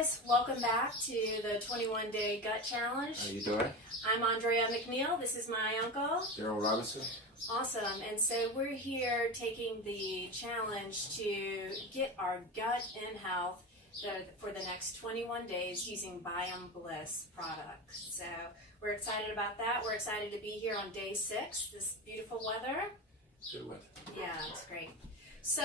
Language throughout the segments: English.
guys, welcome back to the 21-day gut challenge. How you doing? I'm Andrea McNeil. This is my uncle. Daryl Robinson. Awesome. And so we're here taking the challenge to get our gut in health for the next 21 days using Biomebliss products. So we're excited about that. We're excited to be here on day 6, this beautiful weather. Good weather. Yeah, it's great. So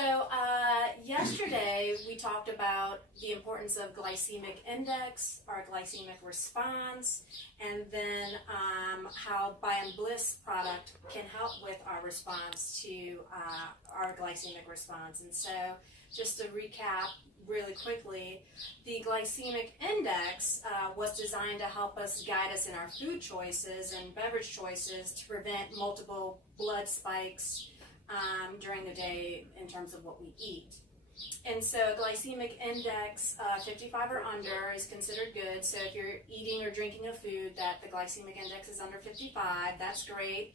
yesterday we talked about the importance of glycemic index, our glycemic response, and then how Biomebliss product can help with our response to our glycemic response. And so just to recap really quickly, the glycemic index was designed to help us guide us in our food choices and beverage choices to prevent multiple blood spikes during the day in terms of what we eat. And so glycemic index 55 or under is considered good. So if you're eating or drinking a food that the glycemic index is under 55, that's great.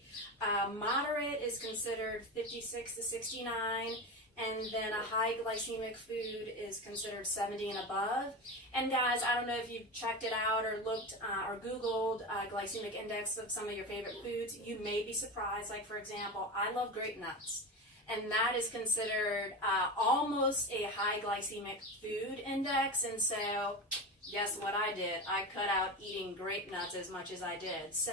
Moderate is considered 56 to 69. And then a high glycemic food is considered 70 and above. And guys, I don't know if you've checked it out or looked or Googled glycemic index of some of your favorite foods. You may be surprised. Like, for example, I love grape nuts. And that is considered almost a high glycemic food index. And so, guess what I did? I cut out eating grape nuts as much as I did. So,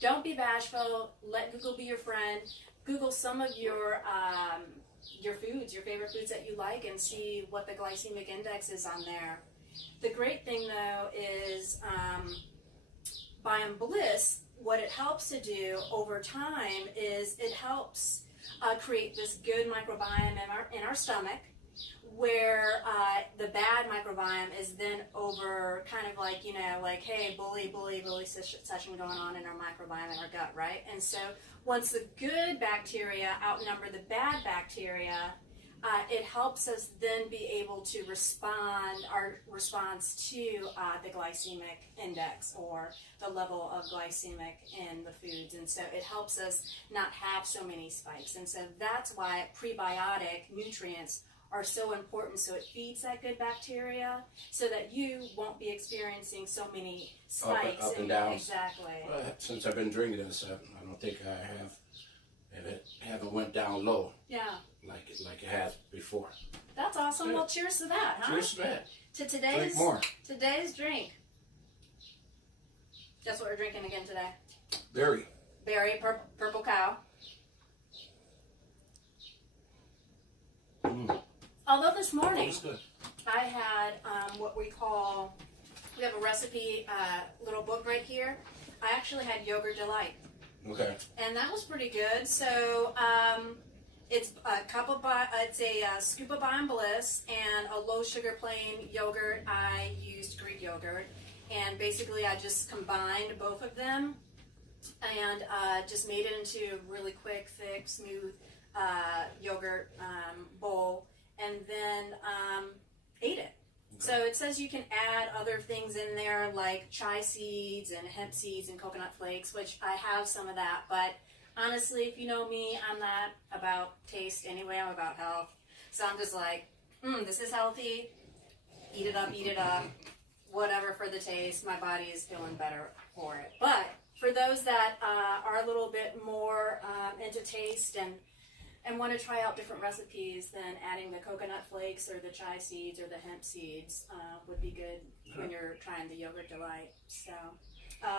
don't be bashful. Let Google be your friend. Google some of your foods, your favorite foods that you like, and see what the glycemic index is on there. The great thing though is Biomebliss, what it helps to do over time is it helps create this good microbiome in our stomach, where the bad microbiome is then over kind of like, like, hey, bully session going on in our microbiome in our gut, right? And so once the good bacteria outnumber the bad bacteria, it helps us then be able to our response to the glycemic index or the level of glycemic in the foods. And so it helps us not have so many spikes. And so that's why prebiotic nutrients are so important, so it feeds that good bacteria so that you won't be experiencing so many spikes. Up and down. Exactly. Well, since I've been drinking this, I don't think I have, and it haven't went down low. Yeah. Like it has before. That's awesome. Good. Well, cheers to that, huh? Cheers to that. To Drink more. today's drink. That's what we're drinking again today. Berry. Purple cow. Although this morning I had what we have a recipe little book right here. I actually had yogurt delight. Okay. And that was pretty good. So it's a scoop of Biomebliss and a low sugar plain yogurt. I used Greek yogurt, and basically I just combined both of them and just made it into a really quick, thick, smooth yogurt bowl. And then ate it. Okay. So it says you can add other things in there like chia seeds and hemp seeds and coconut flakes, which I have some of that. But honestly, if you know me, I'm not about taste anyway. I'm about health. So I'm just like, this is healthy. Eat it up. Whatever for the taste. My body is feeling better for it. But for those that are a little bit more into taste and want to try out different recipes, then adding the coconut flakes or the chia seeds or the hemp seeds would be good when you're trying the yogurt delight. So,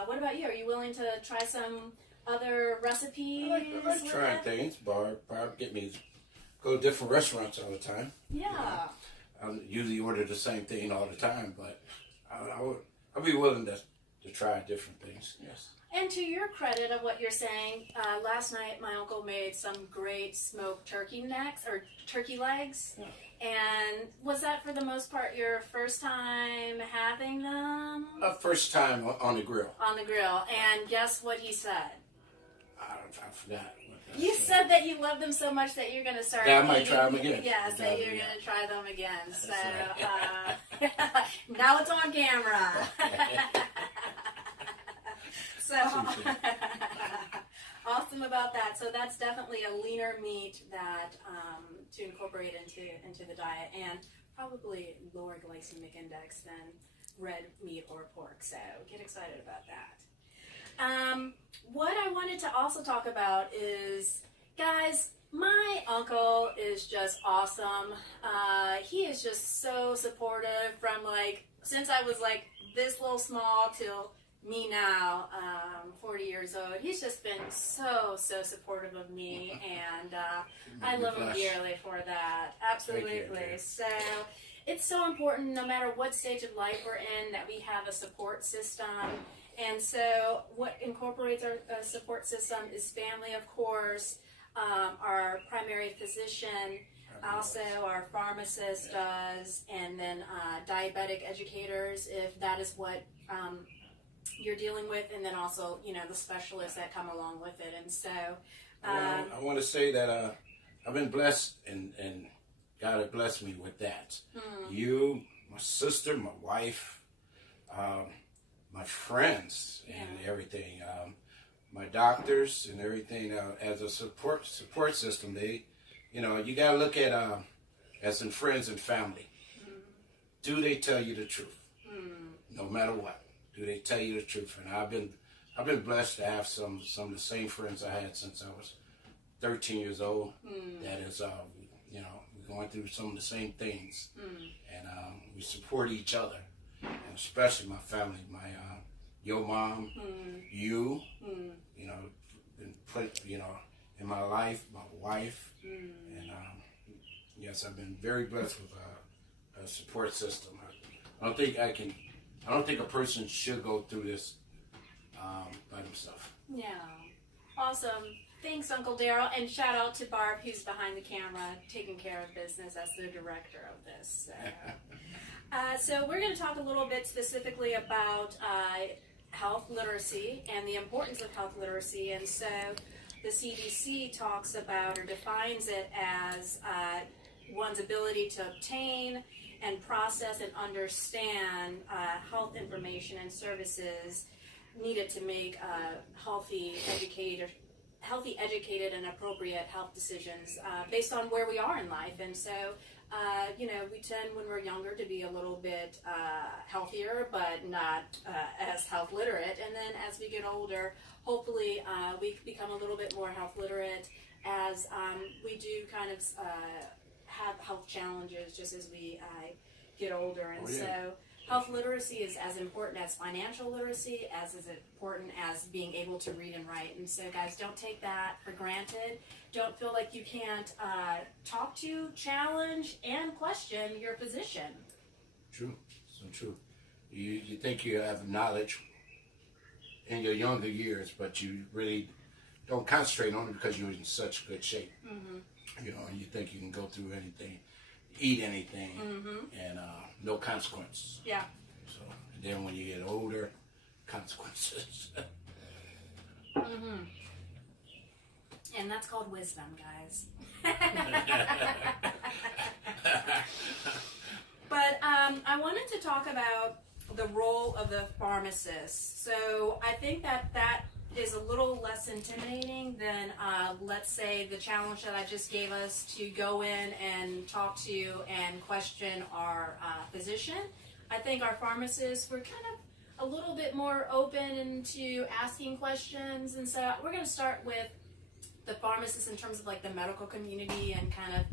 what about you? Are you willing to try some other recipes? I like trying things. Barb get me to go to different restaurants all the time. Yeah. I usually order the same thing all the time, but I'll be willing to try different things. Yes. And to your credit of what you're saying, last night my uncle made some great smoked turkey necks or turkey legs. Yeah. And was that for the most part your first time having them? First time on the grill. On the grill. And guess what he said? I forgot. You said that you love them so much that you're going to start I might try them again. Yeah, so you're going to try them again. So now it's on camera. So awesome about that. So that's definitely a leaner meat that to incorporate into the diet. And probably lower glycemic index than red meat or pork. So get excited about that. What I wanted to also talk about is, guys, my uncle is just awesome. He is just so supportive from since I was this little small till me now, 40 years old. He's just been so supportive of me, and I love him dearly for that. Absolutely. So it's so important, no matter what stage of life we're in, that we have a support system. And so what incorporates our support system is family, of course, our primary physician, also our pharmacist does, and then diabetic educators, if that is what you're dealing with, and then also, the specialists that come along with it. And so I want to say that I've been blessed, and God has blessed me with that. You, my sister, my wife, my friends, and everything, my doctors and everything, as a support system. They, you got to look at as in friends and family. Do they tell you the truth? No matter what, do they tell you the truth? And I've been blessed to have some of the same friends I had since I was 13 years old. That is, we're going through some of the same things, and we support each other, and especially my family, your mom, you, been put, in my life, my wife, and yes, I've been very blessed with a support system. I don't think a person should go through this by themselves. Yeah, awesome. Thanks, Uncle Daryl, and shout out to Barb, who's behind the camera, taking care of business as the director of this. So we're going to talk a little bit specifically about health literacy and the importance of health literacy. And so the CDC talks about, or defines it as, one's ability to obtain and process and understand health information and services needed to make healthy, educated, and appropriate health decisions based on where we are in life. And so, we tend, when we're younger, to be a little bit healthier, but not as health literate. And then as we get older, hopefully we become a little bit more health literate as we do kind of have health challenges just as we get older. And so health literacy is as important as financial literacy, as is important as being able to read and write. And so, guys, don't take that for granted. Don't feel like you can't talk to, challenge, and question your physician. True, so true. You think you have knowledge in your younger years, but you really don't concentrate on it because you're in such good shape. And you think you can go through anything, eat anything, and no consequences. Yeah. So, and then when you get older, consequences. And that's called wisdom, guys. But I wanted to talk about the role of the pharmacist. So I think that is a little less intimidating than, let's say, the challenge that I just gave us to go in and talk to and question our physician. I think our pharmacists were kind of a little bit more open into asking questions. And so we're going to start with the pharmacists in terms of the medical community and kind of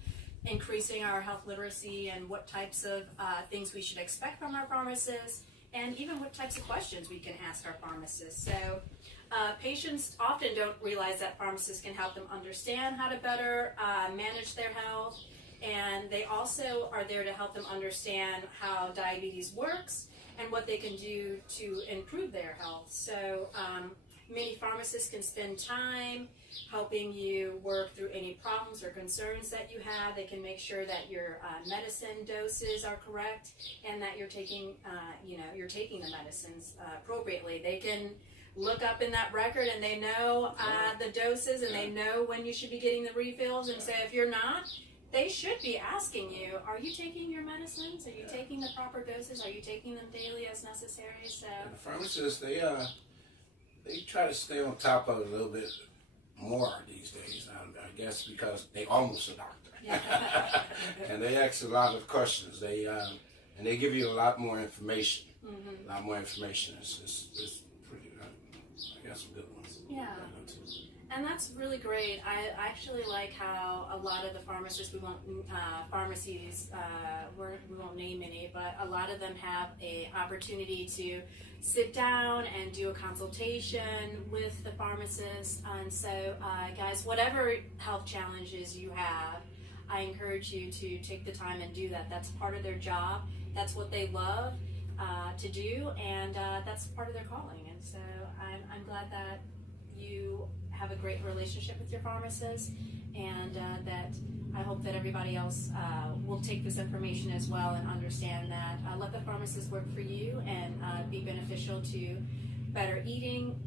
increasing our health literacy and what types of things we should expect from our pharmacists, and even what types of questions we can ask our pharmacists. So patients often don't realize that pharmacists can help them understand how to better manage their health, and they also are there to help them understand how diabetes works and what they can do to improve their health. So many pharmacists can spend time helping you work through any problems or concerns that you have. They can make sure that your medicine doses are correct and that you're taking, you're taking the medicines appropriately. They can look up in that record and they know the doses and they know when you should be getting the refills. And so if you're not, they should be asking you, are you taking your medicines? Are you taking the proper doses? Are you taking them daily as necessary? So the pharmacists, they try to stay on top of it a little bit more these days. I guess because they almost a doctor. And they ask a lot of questions. And they give you a lot more information. A lot more information. It's pretty. I got some good ones. Yeah. And that's really great. I actually like how a lot of the pharmacists, pharmacies, we won't name any, but a lot of them have a opportunity to sit down and do a consultation with the pharmacist. And so, guys, whatever health challenges you have, I encourage you to take the time and do that. That's part of their job. That's what they love to do, and that's part of their calling. And so I'm glad that you have a great relationship with your pharmacist, and that I hope that everybody else will take this information as well and understand that let the pharmacist work for you and be beneficial to better eating,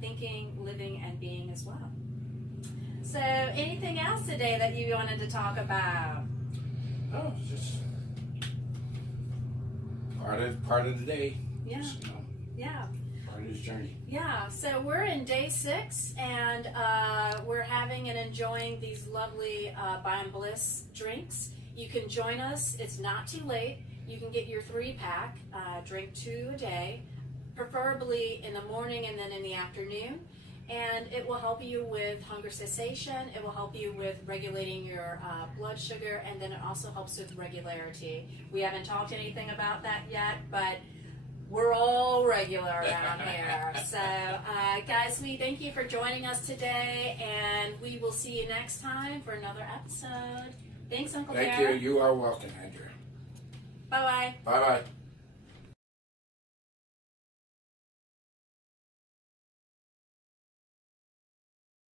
thinking, living, and being as well. So anything else today that you wanted to talk about? Oh, just part of the day. Yeah. Just, Yeah. part of this journey. Yeah, so we're in day 6, and we're having and enjoying these lovely Biomebliss drinks. You can join us. It's not too late. You can get your 3-pack, drink 2 a day, preferably in the morning and then in the afternoon. And it will help you with hunger cessation. It will help you with regulating your blood sugar, and then it also helps with regularity. We haven't talked anything about that yet, but we're all regular around here. So, guys, we thank you for joining us today, and we will see you next time for another episode. Thanks, Uncle Thank Daryl. you. You are welcome, Andrea. Bye-bye. Bye-bye.